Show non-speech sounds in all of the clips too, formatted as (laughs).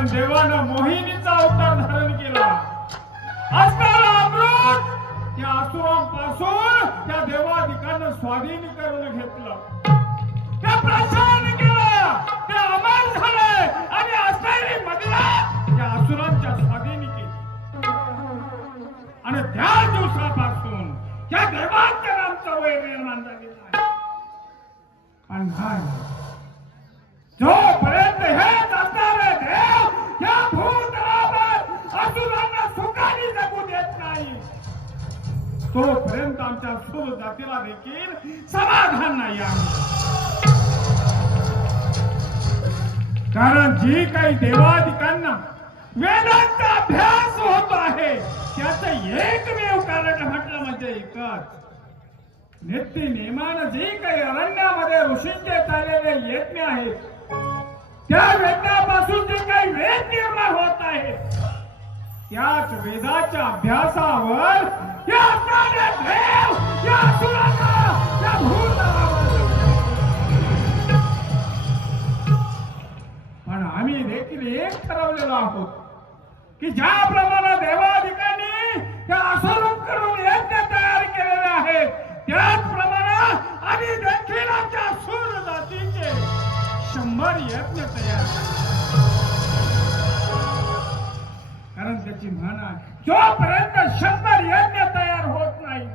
पण देवानं मोहिनीचा अवतार धारण केला. असणारा अमृत त्या असुरांपासून त्या देवाधिकानं स्वाधीन करून घेतलं. त्या प्रसाद केलं ते अमर झाले आणि असणारी मदिरा त्या असुरांच्या स्वाधीन केली. आणि त्या दिवसापासून त्या देवाच्या नामचा वैर निर्माण झालेला आहे. पण जोपर्यंत हेच तोपर्यंत आमच्या सुर जातीला देखील समाधान नाही आहे. कारण जी काही देवाधिकांना वेदांचा अभ्यास होत आहे त्याच एकमेव कारण म्हटलं म्हणजे एकच. नित्य नेमान जे काही अरण्यामध्ये ऋषींचे चाललेले यज्ञ आहेत त्या वेदापासून जे काही वेद निर्माण होत आहे त्याच वेदाच्या अभ्यासावर पण आम्ही देखील एक ठरवलेलो आहोत की ज्याप्रमाणे देवाधिकांनी त्या असुरांकडून यज्ञ तयार केलेले आहेत त्याचप्रमाणे आम्ही देखील आमच्या सूर जातीचे शंभर यज्ञ तयार कारण त्याची म्हण आहे. जोपर्यंत शंभर यज्ञ तयार होत नाही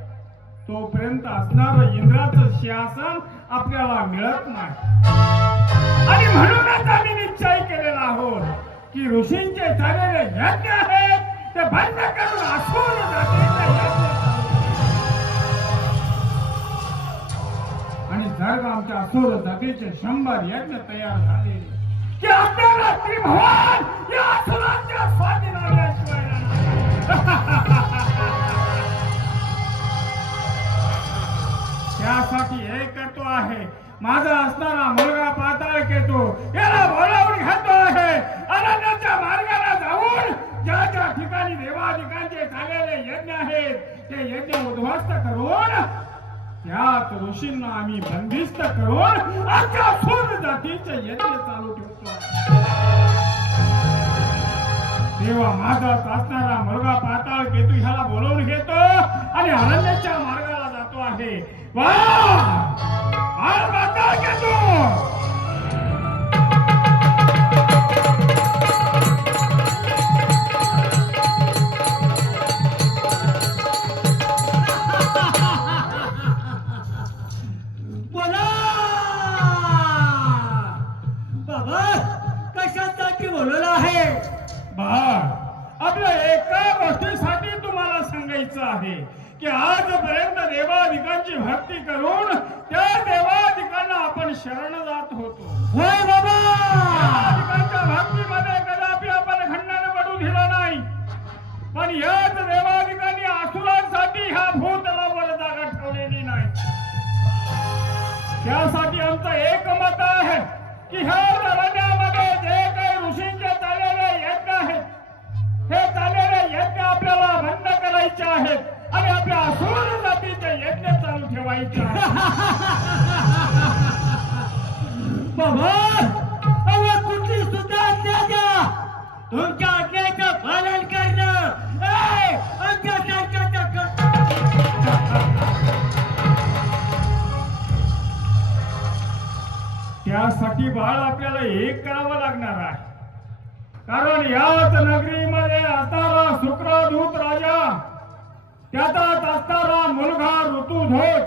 तोपर्यंत असणार इंद्राचं शासन आपल्याला मिळत नाही. आणि म्हणूनच आम्ही निश्चय केलेला आहोत की ऋषींचे झालेले यज्ञ आहेत ते बंद करून असून आणि जर आमच्या असुर जातीचे शंभर यज्ञ तयार झाले की आपल्याला त्रिभुवन या असुरांच्या स्वाधीन आल्याशिवाय त्यासाठी हे करतो आहे. माझा असणारा मुलगा पाताळ केतो याला बोलावून घेतो आहे. अनंताच्या मार्गाला जाऊन ज्या ज्या ठिकाणी देवाधिकांचे झालेले यज्ञ आहेत ते यज्ञ उद्ध्वस्त करून त्यात ऋषींना आम्ही बंदिस्त करून आमच्या सूर जातीचे यज्ञ चालू ठेवतो देवा माझा असणारा मुलगा पाताळ केतू ह्याला बोलवून घेतो आणि अरण्याच्या मार्गाला जातो आहे. वा! पाताळ केतू! आहेत. आणि आपल्या असुर जातीचे यज्ञ चालू ठेवायचे. (laughs) बाबा अहो कुठली सुद्धा आज्ञा द्या तुमच्या आज्ञेचं पालन करणं. त्यासाठी बाळ आपल्याला एक करावं लागणार आहे. कारण याच नगरीमध्ये असणारा शुक्रदूत राजा त्याचाच असणारा मुलगा ऋतुध्वज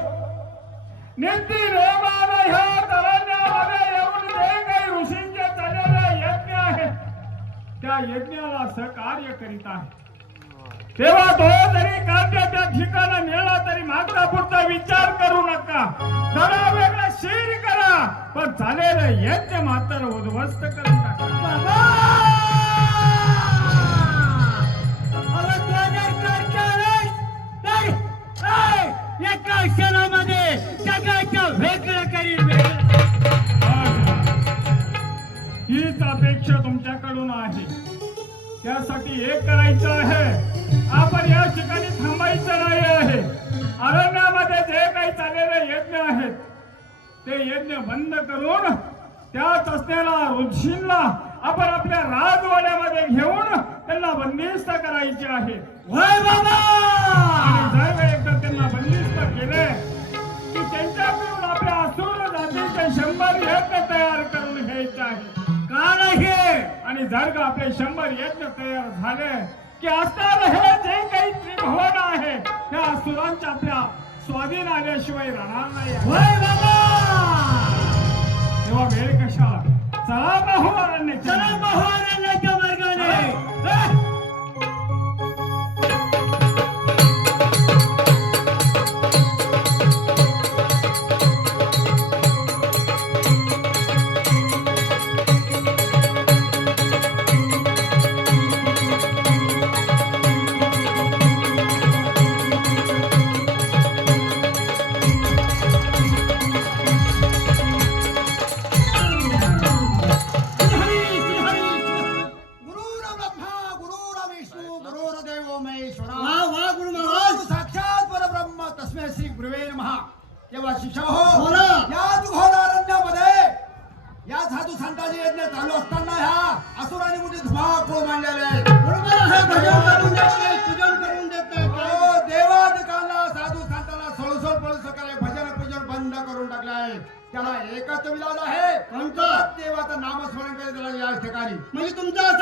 नित्य नेमानं ह्या तरण्यामध्ये येऊन जे काही ऋषींचे चाललेले यज्ञ आहे. त्या यज्ञाला सहकार्य करीत आहे. तेव्हा तो जरी कार्य त्या ठिकाणी मिळाला तरी मागचा पुढचा विचार करू नका. जरा वेगळा शीर करा. पण चालेल यज्ञ मात्र उद्ध्वस्त करू नका. अपेक्षा तुमच्याकडून आहे. त्यासाठी एक करायचं आहे. आपण या ठिकाणी थांबायचं नाही आहे. अरण्यामध्ये जे काही चाललेले यज्ञ आहेत ते यज्ञ बंद करून त्यात असलेला ऋषींना आपण आपल्या राजवाड्यामध्ये घेऊन त्यांना बंदिस्त करायचे आहे. जर एकदा त्यांना बंदिस्त केले की त्यांच्याकडून आपल्या असुर जातीचे शंभर यज्ञ तयार करून घ्यायचे आहे. आणि जर का आपले शंभर यज्ञ तयार झाले की असणार हे जे काही त्रिभुवन आहे त्या असुरांच्या आपल्या स्वाधीन आल्याशिवाय राहणार नाही. तेव्हा वेळ कशाला? चला अरण्य चला महाराजांच्या त्याला एकच विलाज आहे कोणता? देवाचं नामस्मरण करीत त्याला या ठिकाणी म्हणजे तुमचं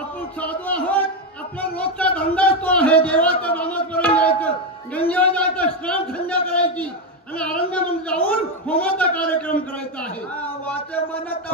आपण साधू आहोत. आपला रोजचा धंदाच तो आहे. देवाचं नामस्मरण घ्यायचं. गंगेवर जायचं स्नान संध्या करायची. आणि जाऊन होमाचा कार्यक्रम करायचा आहे. वाचे म्हणत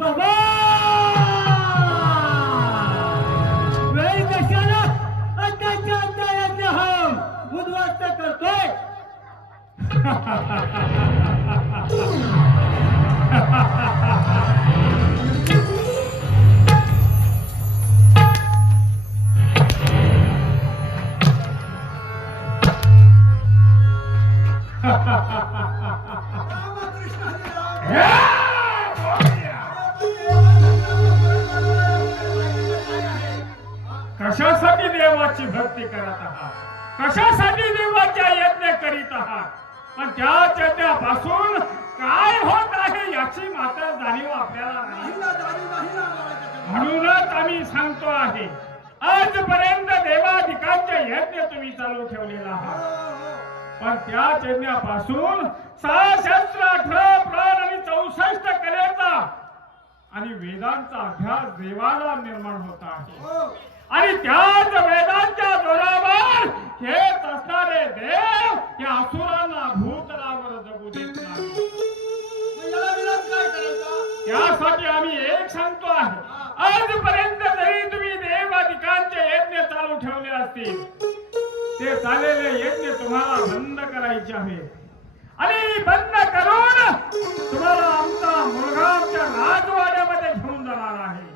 बाबा! वेळ कशाला? अत्याच्या अत्यायाचे हम उद्ध्वस्त करतोय. (laughs) तुम्ही ठेवलेला हो, पण त्या चेन्यापासून सहा शस्त्र अठरा प्राण आणि चौसष्ट कलेचा आणि वेदांचा अभ्यास देवाला निर्माण होत आहे. आणि त्याच वेदांच्या जोरावर हेच असणारे देव या असुरांना भूतलावर जगू देत नाही. त्यासाठी आम्ही एक सांगतो आहे. आजपर्यंत जरी तुम्ही देवाधिकांचे यज्ञ चालू ठेवले असतील ते चाललेले यज्ञ तुम्हाला बंद करायचे आहे. आणि बंद करून तुम्हाला आमचा मुलगा आमच्या राजवाड्यामध्ये घेऊन जाणार आहे.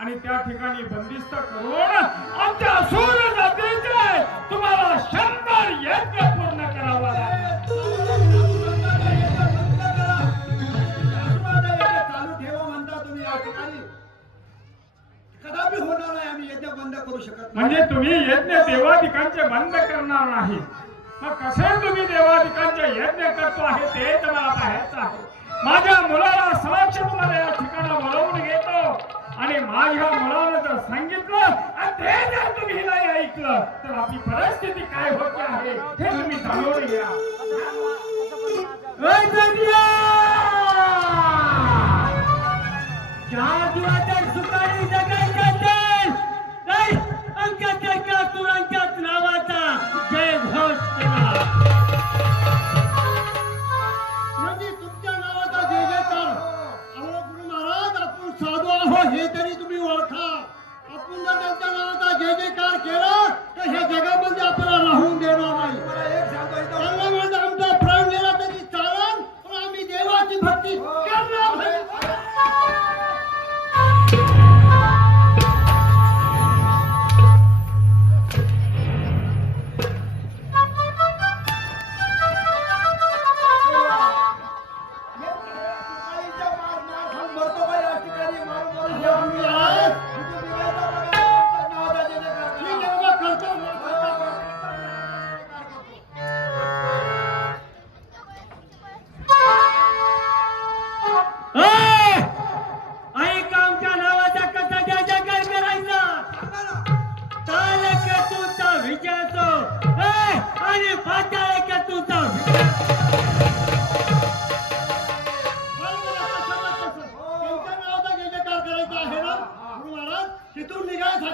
आणि त्या ठिकाणी बंदिस्त करून आमच्या सूर जातीचे तुम्हाला शंभर यज्ञ पूर्ण करावा लागेल. चालू ठेवा म्हणता तुम्ही या ठिकाणी. कदापि होणार नाही आम्ही यज्ञ बंद करू शकत नाही. म्हणजे तुम्ही यज्ञ देवादिकांचे बंद करणार नाही. मग कसे तुम्ही देवादिकांचे यज्ञ करतो आहे तेच मला पाहायचं आहे. माझ्या मुलाला समक्ष तुम्हाला या ठिकाणी बोलवून घेतो. आणि माझ्या मुलानं जर सांगितलं आणि ते जर तुम्ही नाही ऐकलं तर आपली परिस्थिती काय होते आहे हे तुम्ही जाणून घ्या. म्हणजे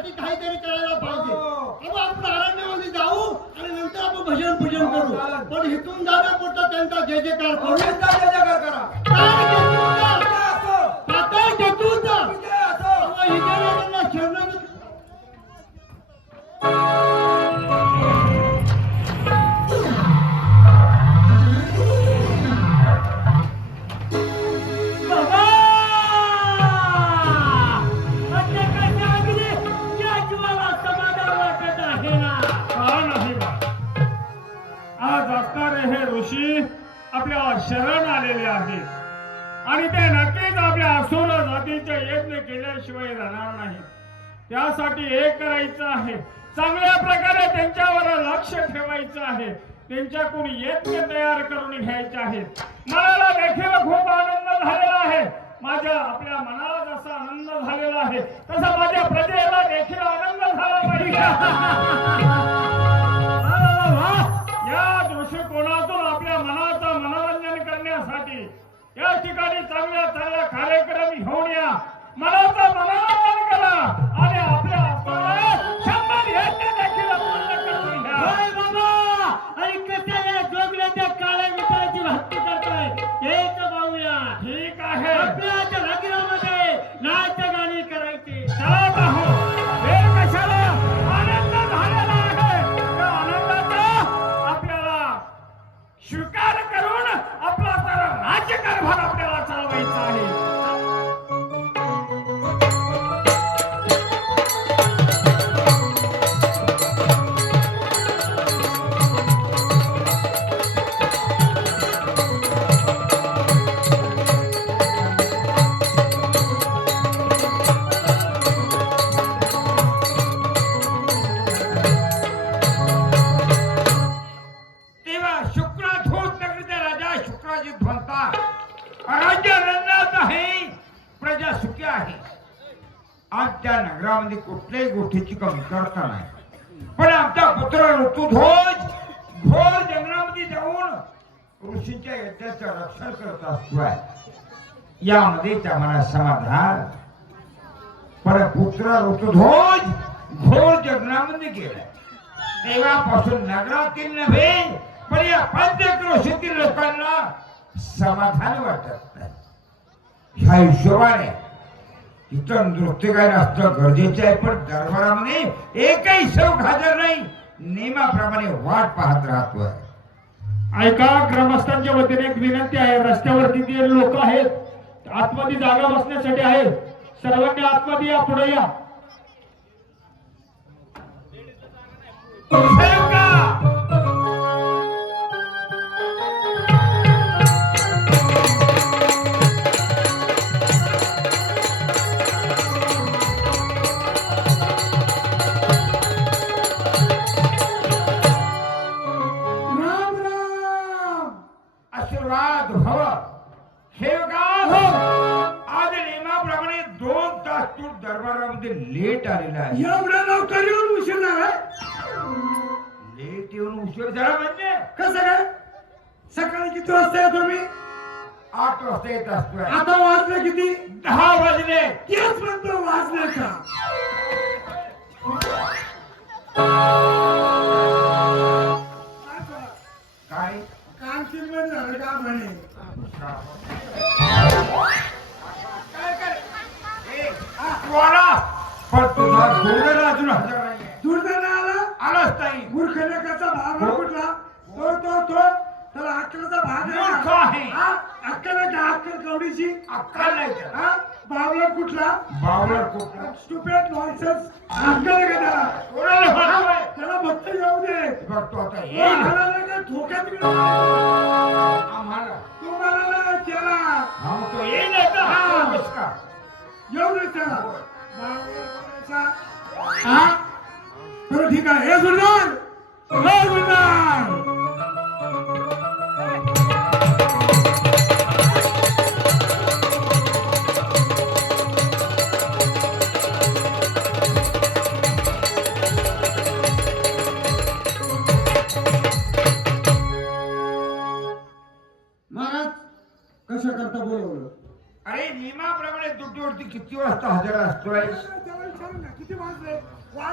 निघायसाठी काहीतरी करायला पाहिजे. अब आपण अरण्यामध्ये जाऊ आणि नंतर आपण भजन पूजन करू. पण इथून जाण्यापुरता त्यांचा जय जयकार करू त्यांचा जय जयकार करा. शरण आलेले आहेत आणि ते नक्कीच आपल्या असुर जातीचे यज्ञ केल्याशिवाय राहणार नाही. त्यासाठी एक करायचं आहे. चांगल्या प्रकारे त्यांच्यावर लक्ष ठेवायचं आहे. त्यांच्याकडून यत्न तयार करून घ्यायचे आहेत मनाला देखील कमी करता नाही. पण आमचा पुत्र ऋतुध्वज घोर जंगलामध्ये जाऊन ऋषींच्या यज्ञाचं रक्षण करत असतोय. यामध्ये त्या मला समाधान. पर पुत्र ऋतुध्वज घोर जंगलामध्ये गेलाय. तेव्हापासून नगरातील नव्हे पण या पंचक्रोशीतील लोकांना समाधान वाटत नाही. ह्या हिशोबाने इथं नृत्य गायन असणं गरजेचे आहे पण दरबारामध्ये एकही शौक हजर नाही. नियमाप्रमाणे वाट पाहत राहतोय ऐका ग्रामस्थांच्या वतीने एक विनंती आहे. रस्त्यावरती ते लोक आहेत आतमध्ये जागा बसण्यासाठी आहे सर्वांनी आतमध्ये या पुढे या. सकाळी किती वाजता येतो मी? आठ वाजता येत असतोय. आता वाजले किती? दहा वाजले. तेच म्हणतो वाजले का काय? काम झालं का म्हणे? पण तुझा गोडर अजून हजर नाहीये. दुर्दैव आला? आलाच नाही. भाग हा कुठला तो तो तो त्याला अक्कलचा भाग आहे मूर्ख? आहे. हा? अक्कल आहे का अक्कल कवडीची अक्कल नाही त्याला. हा बावला कुठला बावळट कुठला स्टुपेट नॉनसेन्स अक्कल आहे का त्याला कोणाला? त्याला फक्त येऊ दे बघतो आता तो येईल म्हणाला का. आम्हाला तू म्हणाला त्याला हा तो येईल आता. हा. नमस्कार. येऊ दे त्याला? हा बरं ठीक आहे हे जुन्नर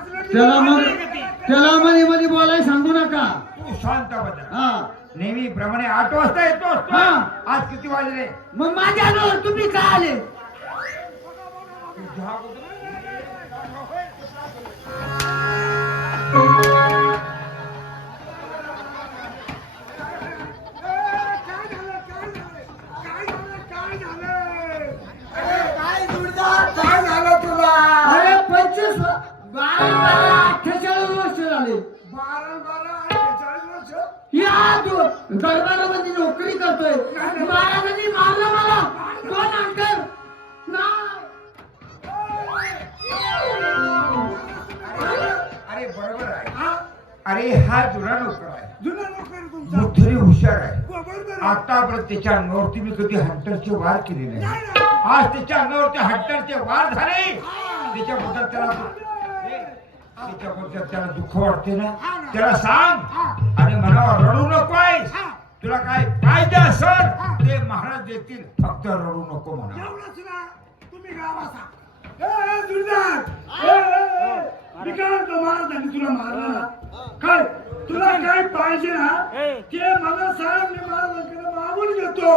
त्याला मग किती? त्याला मध्ये मध्ये बोलाय सांगू नका. तू शांत बजा हा. नेहमीप्रमाणे आठ वाजता येतो असतो. हा. आज किती वाजले? मग माझ्या तुम्ही का आले? काय आहे. आतापर्यंत त्याच्या अंगावरती मी कधी हंटरचे वार केले नाही. आज त्याच्या अंगावरती हंटरचे वार झाले. त्याच्याबद्दल त्याला त्याच्याबद्दल त्याला दुःख वाटते ना? त्याला सांग. आणि म्हणावं रडू नकोय तुला काय पाहिजे असल? ते महाराज देतील. फक्त रडू नको म्हणा. तुम्ही महाराजांनी तुला मारलं ना काय? तुला काय पाहिजे ना? ते मला सांग मी महाराजांकडे ए,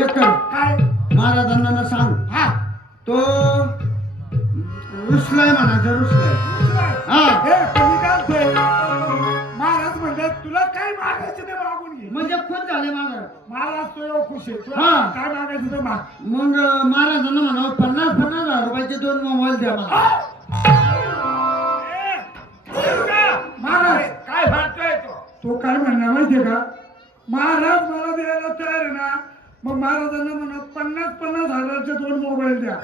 एक काय? महाराजांना सांग. हा. तो रुसलाय म्हणायचं रुसलाय. हा. काय मागायचं ते माग. महाराजांना म्हणावं पन्नास पन्नास हजार रुपयाचे दोन मोबाईल द्या मला. महाराज! काय म्हणतोय तो? तो काय म्हणणार माहितीये का? महाराज मला द्यायला तयार आहे ना मग महाराजांना म्हणत पन्नास पन्नास हजारचे दोन मोबाईल द्या.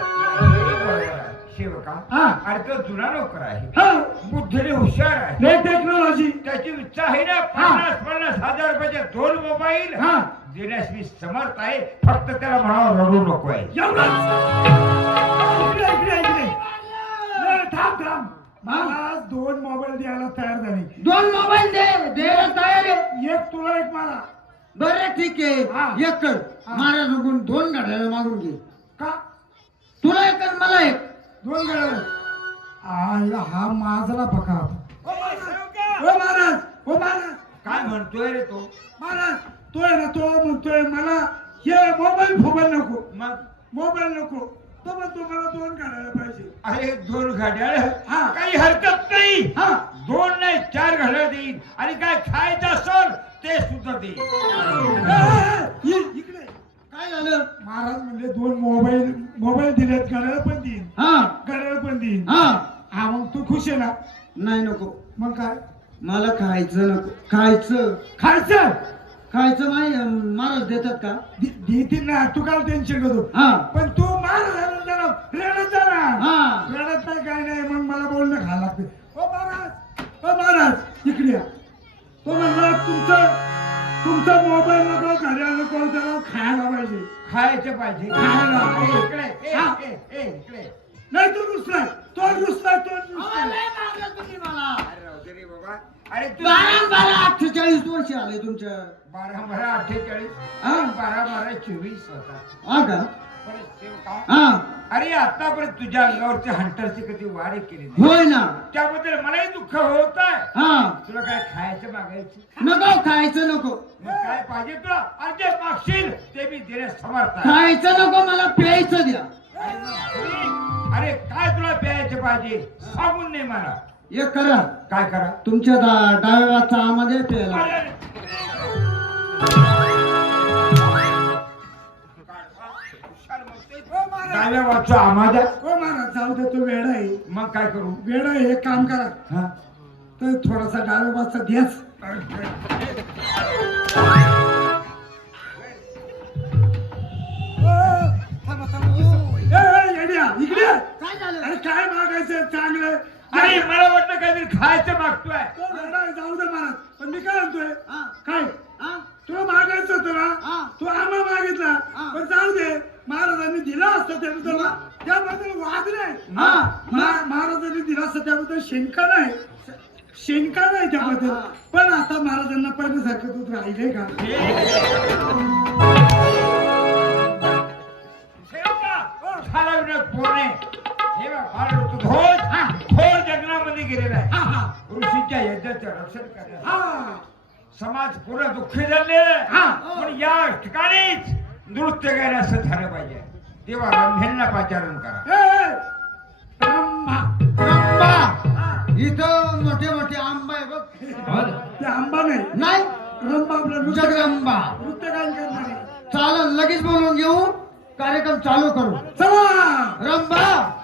सेवका हा. अरे तो जुना नोकर आहे. हा. बुद्धीने हुशार आहे. टेक्नॉलॉजी त्याची इच्छा आहे ना पन्नास पन्नास हजार रुपयाचे दोन मोबाईल. हा. देण्यास मी समर्थ आहे फक्त त्याला म्हणावं रडू नको आहे. थांब थांब. महाराज दोन मोबाईल द्यायला तयार झाले. दोन मोबाईल दे द्यायला तयार आहे. एक तुला एक मला. बरं ठीक हा. आहे एक कर. महाराजांकडून दोन गाड्या मागून घे. का? तुला एक आणि मला एक. दोन गळ आईला हा माझला पका होता ओ महाराज ओ महाराज. काय म्हणतोय रे तो? महाराज तो आहे ना तो म्हणतोय मला हे मोबाईल फोबाईल नको. मग? मोबाईल नको. तो म्हणतो मला दोन काढायला पाहिजे. अरे दोन घड्याळ? हा. काही हरकत नाही. हा. दोन नाही चार घड्याळ देईन. आणि काय खायचं असेल ते सुद्धा इ- इकडे. काय झालं? महाराज म्हणले दोन मोबाईल मोबाईल दिलेत घड्याळ पण देईन हा घड्याळ पण देईन हा हा आहे ना? नाही नको. मग काय? मला खायचं नको. खायचं? खायचं? खायचं नाही महाराज देतात का? दे- देतील ना. तू काय टेन्शन घेतो. हा. पण तू महाराज जरा रडत जा ना हा. रडत नाही काय नाही. मग मला बोलणं खायला लागते. ओ महाराज. ओ महाराज. इकडे या. तो म्हणला तुमचं तुमचा मोबाईल नको घड्याळ नको त्याला खायला पाहिजे. खायचं पाहिजे. खायला. ए, इकडे ए, हा. ए, ए, इकडे. नाही तो रुसलाय तो रुसलाय तो रुसलाय अरे रे बाबा अरे तू बारा बारा अठ्ठेचाळीस वर्ष आले तुमच्या बारा बारा अठ्ठेचाळीस हा? बारा बारा चोवीस होता हा का? परत शेव का? हा. अरे आतापर्यंत तुझ्या अंगावरती हंटरची कधी वारी केली नाही. होय ना. त्याबद्दल मलाही दुःख होत आहे. हा. तुला काय खायचं मागायचं? नको खायचं नको. मग काय पाहिजे तुला? अर्जे मागशील ते मी देण्यास समर्थ आहे. खायचं नको मला प्यायचं द्या. अरे मग अरे काय तुला प्यायचं पाहिजे सांगून नाही मला. एक करा. काय करा? तुमच्या दा- डाव्या वाजता आमध्ये प्यायला. अरे, अरे. डाव्या वाचो आम्हाला ओ महाराज जाऊ दे तो वेडा आहे. मग काय करू? वेडा आहे एक काम करा. हा? तर थोडासा डाव्या वाजता द्याच इकडे. काय झालं? अरे काय मागायचं चांगलं? अरे मला वाटलं काहीतरी खायचं मागतोय. तो जाऊ दे महाराज. पण मी काय म्हणतोय? हा. काय? हा? तुला मागायचं होतं हा. ना तू आम्हा मागितला. हा. पण जाऊ दे. महाराजांनी दिला असतं त्याबद्दल. त्याबद्दल वाद नाही हा. महाराजांनी दिला असतं त्याबद्दल शेणका नाही. शेणका नाही त्याबद्दल. हा. पण आता महाराजांना पहिल्यासारखं दूध राहिले का? झाला विनोद पोरणे हे बघ, फार ऋतू घोष जंगलामध्ये गेलेला आहे. ऋषीच्या यज्ञाचं रक्षण करण्यासाठी हा. समाज पूर्ण दुःखी झालेला आहे. पण या ठिकाणीच नृत्य गायला असं झालं पाहिजे. तेव्हा रंभेंना पाचारण करा. रंबा इथं मोठे मोठे आंबा आहे बघ. ते आंबा नाही. नाही. रंबा आपला नृत्य जगदंबा. नृत्यगान करणारे. चालन लगेच बोलून घेऊ. कार्यक्रम चालू करू. चला! रंबा